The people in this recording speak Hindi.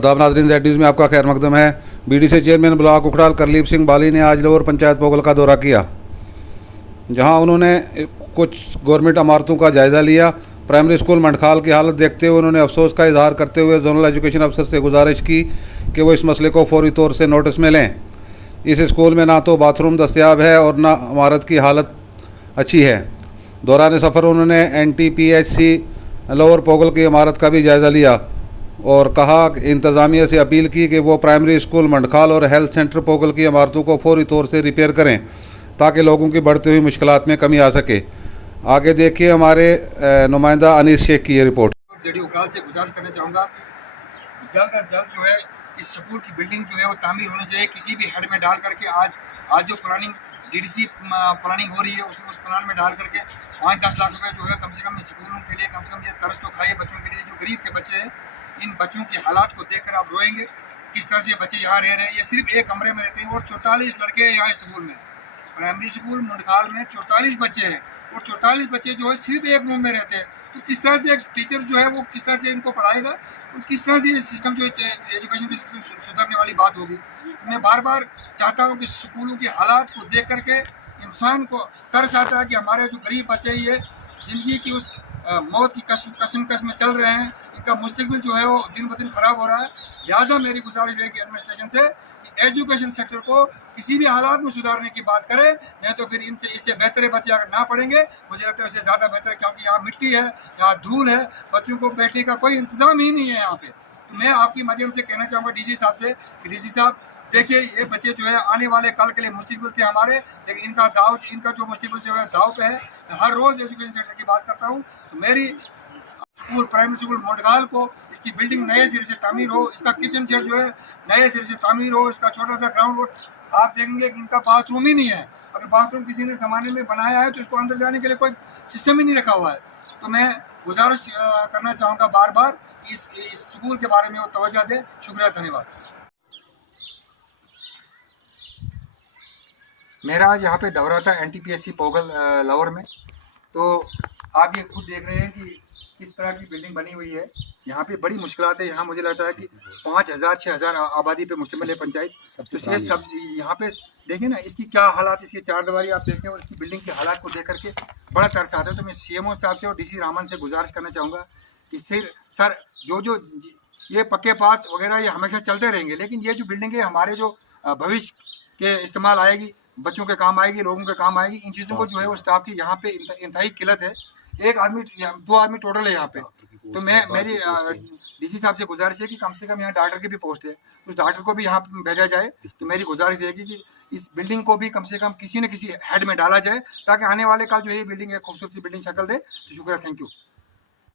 आदाब नाज़रीन, ज़ेड न्यूज़ में आपका खैर मकदम है। बीडीसी चेयरमैन ब्लॉक उखड़ाल करलीप सिंह बाली ने आज लोअर पंचायत पोगल का दौरा किया, जहां उन्होंने कुछ गवर्नमेंट इमारतों का जायज़ा लिया। प्राइमरी स्कूल मंडखाल की हालत देखते हुए उन्होंने अफसोस का इजहार करते हुए जोनल एजुकेशन अफसर से गुजारिश की कि वो इस मसले को फौरी तौर से नोटिस में लें। इस स्कूल में ना तो बाथरूम दस्तयाब है और ना इमारत की हालत अच्छी है। दौरान सफ़र उन्होंने NTPHC लोअर पोगल की इमारत का भी जायज़ा लिया और कहा इंतज़ामिया से अपील की कि वो प्राइमरी स्कूल मंडखाल और हेल्थ सेंटर पोगल की इमारतों को फौरी तौर से रिपेयर करें ताकि लोगों की बढ़ती हुई मुश्किलात में कमी आ सके। आगे देखिए हमारे नुमाइंदा अनीस शेख की ये रिपोर्ट। जेडी उखड़ाल से गुजारिश करना चाहूँगा जल्द अज जल्द जो है इस स्कूल की बिल्डिंग जो है वो तामीर होनी चाहिए। किसी भी हेड में डाल करके आज जो प्लानिंग DDC प्लानिंग हो रही है उसमें उस प्लान में डाल करके 5-10 लाख रुपए जो है कम से कम स्कूलों के लिए कम से कम ये तरस तो खाइए बच्चों के लिए। जो गरीब के बच्चे हैं, इन बच्चों की हालात को देखकर आप रोएंगे किस तरह से बच्चे यहाँ रह रहे हैं। ये सिर्फ एक कमरे में रहते हैं और 44 लड़के हैं यहाँ स्कूल में। प्राइमरी स्कूल मुंडखाल में 44 बच्चे हैं और 44 बच्चे जो है सिर्फ एक रूम में रहते हैं। तो किस तरह से एक टीचर जो है वो किस तरह से इनको पढ़ाएगा और किस तरह से ये सिस्टम जो है एजुकेशन के सिस्टम सुधरने वाली बात होगी। मैं बार बार चाहता हूँ कि स्कूलों की हालात को देख करके इंसान को तरस आता है कि हमारे जो गरीब बच्चे ये ज़िंदगी की उस मौत की कसम में चल रहे हैं। इनका मुस्तकबिल जो है वो दिन ब दिन ख़राब हो रहा है। लिहाजा मेरी गुजारिश है कि एडमिनिस्ट्रेशन से कि एजुकेशन सेक्टर को किसी भी हालात में सुधारने की बात करें, नहीं तो फिर इससे बेहतर बच्चे अगर ना पढ़ेंगे, मुझे लगता है इससे ज़्यादा बेहतर है, क्योंकि यहाँ मिट्टी है, यहाँ धूल है, बच्चों को बैठने का कोई इंतज़ाम ही नहीं है यहाँ पे। तो मैं आपके माध्यम से कहना चाहूँगा DC साहब से कि DC साहब देखिए, ये बच्चे जो है आने वाले कल के लिए मुस्तकबिल थे हमारे, लेकिन इनका जो मुस्तकबिल जो है दाव पे है। मैं हर रोज़ एजुकेशन सेक्टर की बात करता हूँ। तो मेरी स्कूल प्राइमरी स्कूल मुंडखाल को इसकी बिल्डिंग नए सिरे से तामीर हो, इसका किचन शेड जो है नए सिरे से तामीर हो, इसका छोटा सा ग्राउंड हो। आप देखेंगे कि इनका बाथरूम ही नहीं है। अगर बाथरूम किसी ने ज़माने में बनाया है तो इसको अंदर जाने के लिए कोई सिस्टम ही नहीं रखा हुआ है। तो मैं गुजारिश करना चाहूँगा बार बार इस स्कूल के बारे में वो तवज्जो दे। शुक्रिया, धन्यवाद। मेरा आज यहाँ पे दौरा था NTPHC पोगल लोअर में। तो आप ये खुद देख रहे हैं कि किस तरह की बिल्डिंग बनी हुई है। यहाँ पे बड़ी मुश्किलात है। यहाँ मुझे लगता है कि 5000-6000 आबादी पे मुश्तमिल है पंचायत। तो ये सब यहाँ पे देखें ना, इसकी क्या हालात, इसकी चारदीवारी आप देखें और इसकी बिल्डिंग के हालात को देख करके बड़ा तरस आता है। तो मैं CMO साहब से और DC रामन से गुजारिश करना चाहूँगा कि सर जो ये पक्के पात वगैरह ये हमेशा चलते रहेंगे, लेकिन ये जो बिल्डिंग है हमारे जो भविष्य के इस्तेमाल आएगी, बच्चों के काम आएगी, लोगों के काम आएगी। इन चीज़ों को जो है वो स्टाफ की यहाँ पे इंतहाई किल्लत है। 2 आदमी टोटल है यहाँ पे। तो मेरी DC साहब से गुजारिश है कि कम से कम यहाँ डॉक्टर की भी पोस्ट है, उस डॉक्टर को भी यहाँ भेजा जाए। तो मेरी गुजारिश है कि इस बिल्डिंग को भी कम से कम किसी न किसी हेड में डाला जाए ताकि आने वाले कल जो ये बिल्डिंग है खूबसूरत सी बिल्डिंग शक्ल दे। शुक्रिया, थैंक यू।